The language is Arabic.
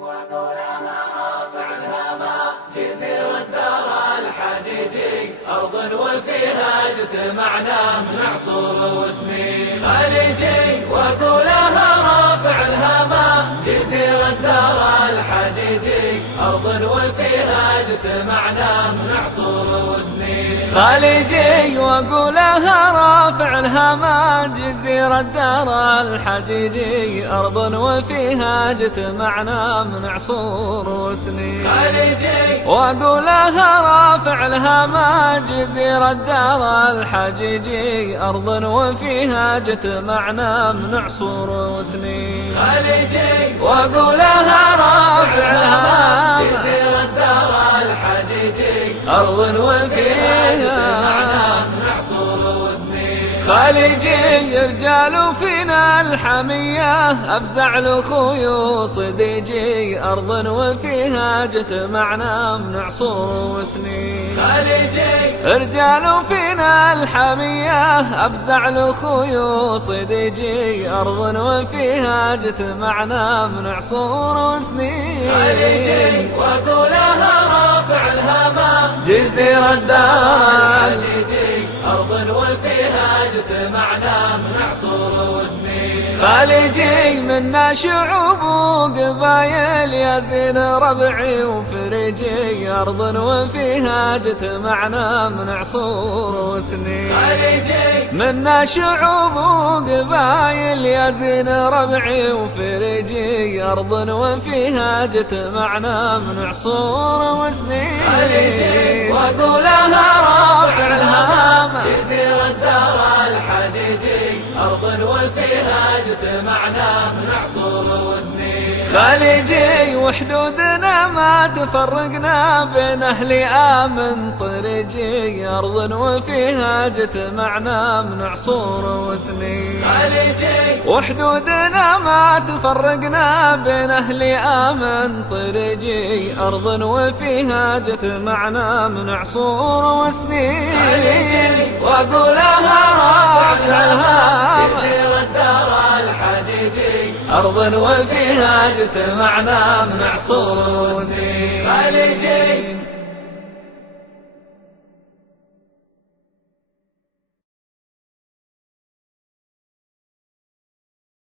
وقولها رافع الهمام جزيرة الدار الحجيجي أرض وفيها اجتمعنا من عصور وسنين خليجي وقولها رافع الهمام جزيرة الدار الحجيجي أرض وفيها اجتمعنا من عصور وسنين خليجي وقولها رافع الهمام جزيرة الدار الحجيجي أرض وفيها اجتمعنا من عصور وسنين خليجي وقولها رافع الهمام جزيرة الدار الحجيجي أرض وفيها اجتمعنا من عصور وسنين خليجي وقولها رافع الهمام جزيرة الدار الحجيجي أرض وفيها اجتمعنا من عصور وسنين خليجي رجال فينا الحمية أفزع لأخوي وصديجي أرض وفيها اجتمعنا من عصور وسنين خليجي رجال فينا الحمية أفزع لأخوي وصديجي أرض وفيها اجتمعنا من عصور وسنين خليجي وقولها رافع الهمام جزيرة الدار الحجيجي أرض وفيها اجتمعنا من عصور وسنين خليجي منا شعوب وقبايل يا زين ربعي وفريجي أرض وفيها اجتمعنا من عصور وسنين خليجي منا شعوب وقبايل يا زين ربعي وفريجي أرض وفيها اجتمعنا من عصور وسنين خليجي وقولها رافع الهمام جزيرة الدار الحجيجي أرض وفيها اجتمعنا من عصور وسنين خليجي وحدودنا ما تفرقنا بين أهل آمن طريجي أرض وفيها اجتمعنا من عصور وسنين خليجي وحدودنا ما تفرقنا بين أهل آمن طريجي أرض وفيها اجتمعنا من عصور وسنين خليجي وأقولها رافع الهام جزيرة الدار الحجيجي أرض وفيها اجتمعنا من عصور وسنين خليجي